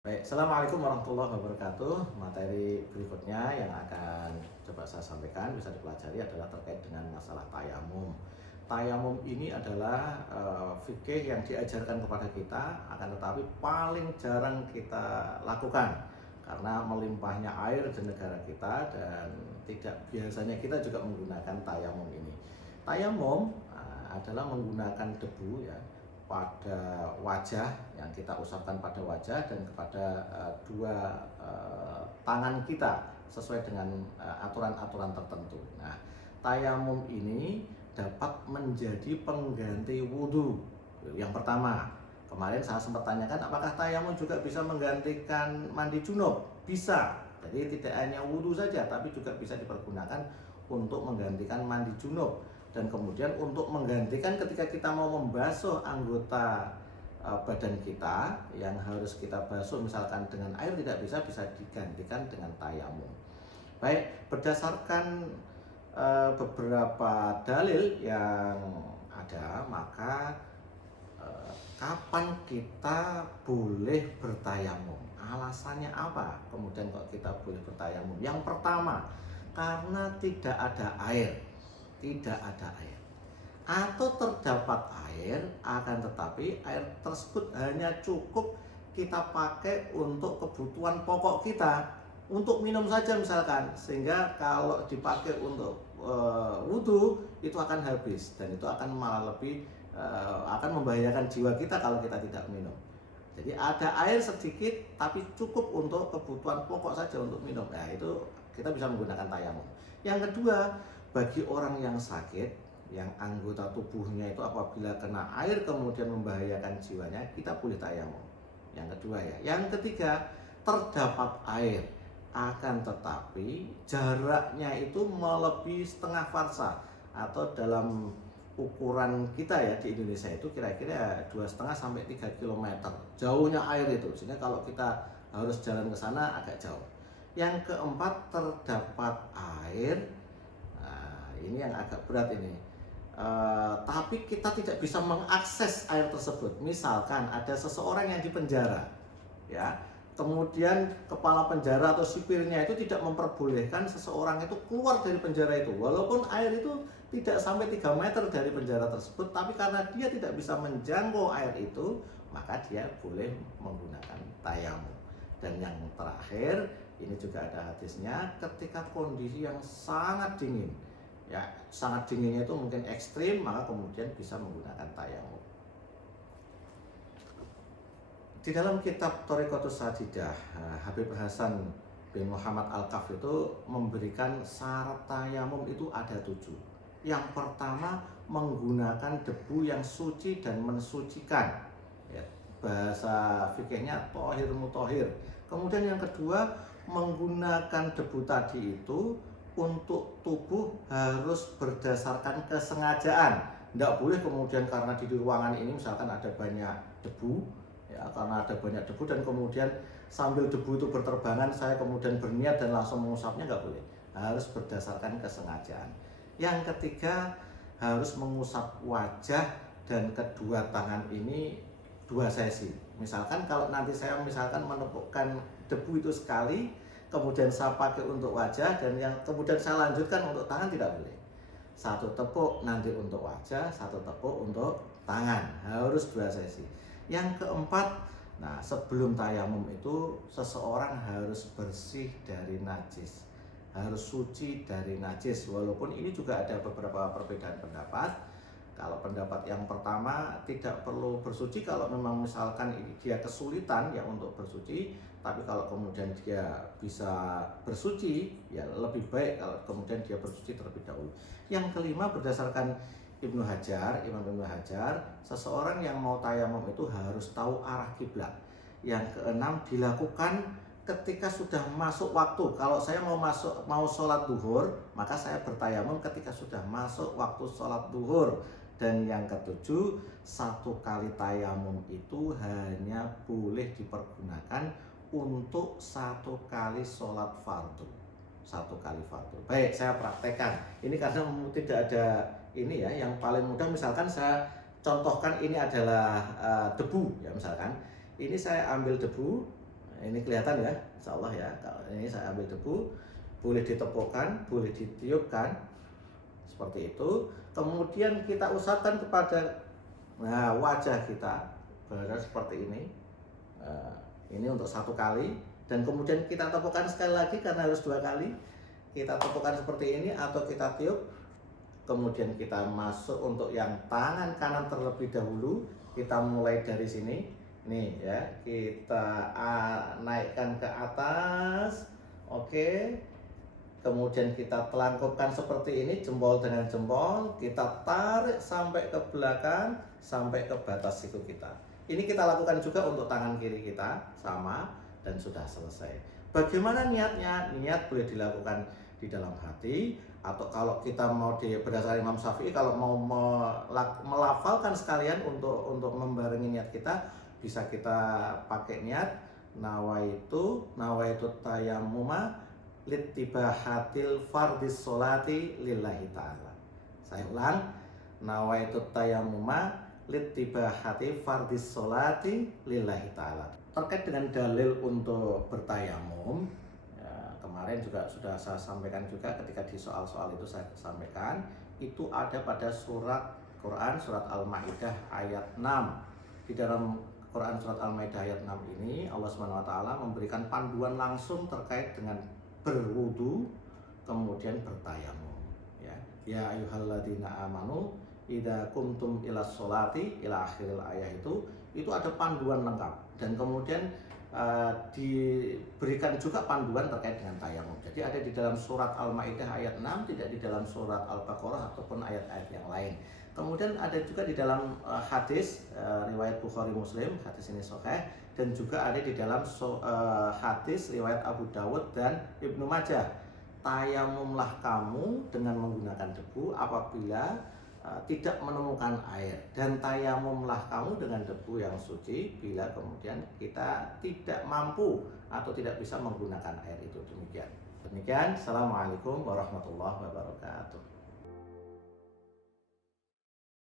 Baik, Assalamualaikum warahmatullahi wabarakatuh. Materi berikutnya yang akan coba saya sampaikan bisa dipelajari adalah terkait dengan masalah tayamum. Tayamum ini adalah fikih yang diajarkan kepada kita, akan tetapi paling jarang kita lakukan karena melimpahnya air di negara kita dan tidak biasanya kita juga menggunakan tayamum ini. Tayamum adalah menggunakan debu ya pada wajah yang kita usapkan pada wajah dan kepada dua tangan kita sesuai dengan aturan-aturan tertentu. Nah, tayamum ini dapat menjadi pengganti wudhu. Yang pertama, kemarin saya sempat tanyakan apakah tayamum juga bisa menggantikan mandi junub? Bisa. Jadi tidak hanya wudhu saja, tapi juga bisa dipergunakan untuk menggantikan mandi junub. Dan kemudian untuk menggantikan ketika kita mau membasuh anggota badan kita yang harus kita basuh misalkan dengan air tidak bisa digantikan dengan tayamum. Baik, berdasarkan beberapa dalil yang ada, maka kapan kita boleh bertayamum? Alasannya apa? Kemudian kok kita boleh bertayamum? Yang pertama, karena tidak ada air. Tidak ada air atau terdapat air, akan tetapi air tersebut hanya cukup kita pakai untuk kebutuhan pokok kita, untuk minum saja misalkan, sehingga kalau dipakai untuk wudhu itu akan habis dan itu akan malah lebih akan membahayakan jiwa kita kalau kita tidak minum. Jadi ada air sedikit tapi cukup untuk kebutuhan pokok saja untuk minum. Nah, itu kita bisa menggunakan tayamum. Yang kedua, bagi orang yang sakit, yang anggota tubuhnya itu apabila kena air kemudian membahayakan jiwanya, kita boleh tayamum. Yang kedua ya. Yang ketiga, terdapat air, akan tetapi jaraknya itu melebihi setengah farsa, atau dalam ukuran kita ya di Indonesia itu kira-kira 2,5 sampai 3 km jauhnya air itu, sehingga kalau kita harus jalan ke sana agak jauh. Yang keempat, terdapat air. Ini yang agak berat ini. Tapi kita tidak bisa mengakses air tersebut. Misalkan ada seseorang yang dipenjara, ya, kemudian kepala penjara atau sipirnya itu tidak memperbolehkan seseorang itu keluar dari penjara itu, walaupun air itu tidak sampai 3 meter dari penjara tersebut, tapi karena dia tidak bisa menjangkau air itu, maka dia boleh menggunakan tayamum. Dan yang terakhir, ini juga ada hadisnya, ketika kondisi yang sangat dingin, ya sangat dinginnya itu mungkin ekstrim, maka kemudian bisa menggunakan tayamum. Di dalam kitab Thariqatus Sadidah, Habib Hasan bin Muhammad Al-Kaf itu memberikan syarat tayamum itu ada 7. Yang pertama, menggunakan debu yang suci dan mensucikan, ya, bahasa fikihnya tohir mutohir. Kemudian yang kedua, menggunakan debu tadi itu untuk tubuh harus berdasarkan kesengajaan. Tidak boleh kemudian karena di ruangan ini misalkan ada banyak debu, ya, karena ada banyak debu dan kemudian sambil debu itu berterbangan saya kemudian berniat dan langsung mengusapnya, nggak boleh. Harus berdasarkan kesengajaan. Yang ketiga, harus mengusap wajah dan kedua tangan ini 2 sesi. Misalkan kalau nanti saya misalkan menepukkan debu itu sekali, kemudian saya pakai untuk wajah dan yang kemudian saya lanjutkan untuk tangan, tidak boleh. 1 tepuk nanti untuk wajah, 1 tepuk untuk tangan, harus 2 sesi. Yang keempat, nah sebelum tayamum itu seseorang harus bersih dari najis, harus suci dari najis, walaupun ini juga ada beberapa perbedaan pendapat. Kalau pendapat yang pertama, tidak perlu bersuci kalau memang misalkan dia kesulitan ya untuk bersuci, tapi kalau kemudian dia bisa bersuci, ya lebih baik kalau kemudian dia bersuci terlebih dahulu. Yang kelima, berdasarkan Ibnu Hajar, Imam Ibnu Hajar, seseorang yang mau tayamum itu harus tahu arah kiblat. Yang keenam, dilakukan ketika sudah masuk waktu. Kalau saya mau sholat duhur, maka saya bertayamum ketika sudah masuk waktu sholat duhur. Dan yang ketujuh, 1 kali tayamum itu hanya boleh dipergunakan untuk 1 kali sholat fardu. 1 kali fardu. Baik, saya praktekkan. Ini karena tidak ada ini ya, yang paling mudah misalkan saya contohkan ini adalah debu ya, misalkan ini saya ambil debu Ini kelihatan ya, insya Allah ya. Kalau ini saya ambil debu, boleh ditepukkan, boleh ditiupkan, seperti itu. Kemudian kita usapkan kepada wajah kita, seperti ini. Ini untuk 1 kali, dan kemudian kita tepukkan sekali lagi karena harus 2 kali. Kita tepukkan seperti ini atau kita tiup. Kemudian kita masuk untuk yang tangan kanan terlebih dahulu. Kita mulai dari sini. Nih ya, kita naikkan ke atas. Oke. Kemudian kita telangkupkan seperti ini, jempol dengan jempol. Kita tarik sampai ke belakang, sampai ke batas siku kita. Ini kita lakukan juga untuk tangan kiri kita, sama, dan sudah selesai. Bagaimana niatnya? Niat boleh dilakukan di dalam hati, atau kalau kita mau berdasarkan Imam Syafi'i, kalau mau melafalkan sekalian untuk membarengi niat kita, bisa kita pakai niat nawaitu tayammuma littibahatil fardis sholati lillahi ta'ala. Saya ulang, nawaitu tayammuma littibahati fardis sholati lillahi ta'ala. Terkait dengan dalil untuk bertayamum, kemarin juga sudah saya sampaikan juga ketika di soal-soal itu saya sampaikan, itu ada pada surat Quran, surat Al-Maidah ayat 6. Di dalam Quran surat Al-Maidah ayat 6 ini Allah SWT memberikan panduan langsung terkait dengan berwudu kemudian bertayamum. Ya ayyuhalladzina amanu idza kumtum ila sholati ila akhiril ayat, itu ada panduan lengkap, dan kemudian diberikan juga panduan terkait dengan tayamum. Jadi ada di dalam surat Al-Maidah ayat 6, tidak di dalam surat Al-Baqarah ataupun ayat-ayat yang lain. Kemudian ada juga di dalam hadis riwayat Bukhari Muslim, hadis ini sahih, dan juga ada di dalam hadis riwayat Abu Dawud dan Ibnu Majah. Tayamumlah kamu dengan menggunakan debu apabila tidak menemukan air, dan tayamumlah kamu dengan debu yang suci bila kemudian kita tidak mampu atau tidak bisa menggunakan air itu. Demikian. Assalamualaikum warahmatullahi wabarakatuh.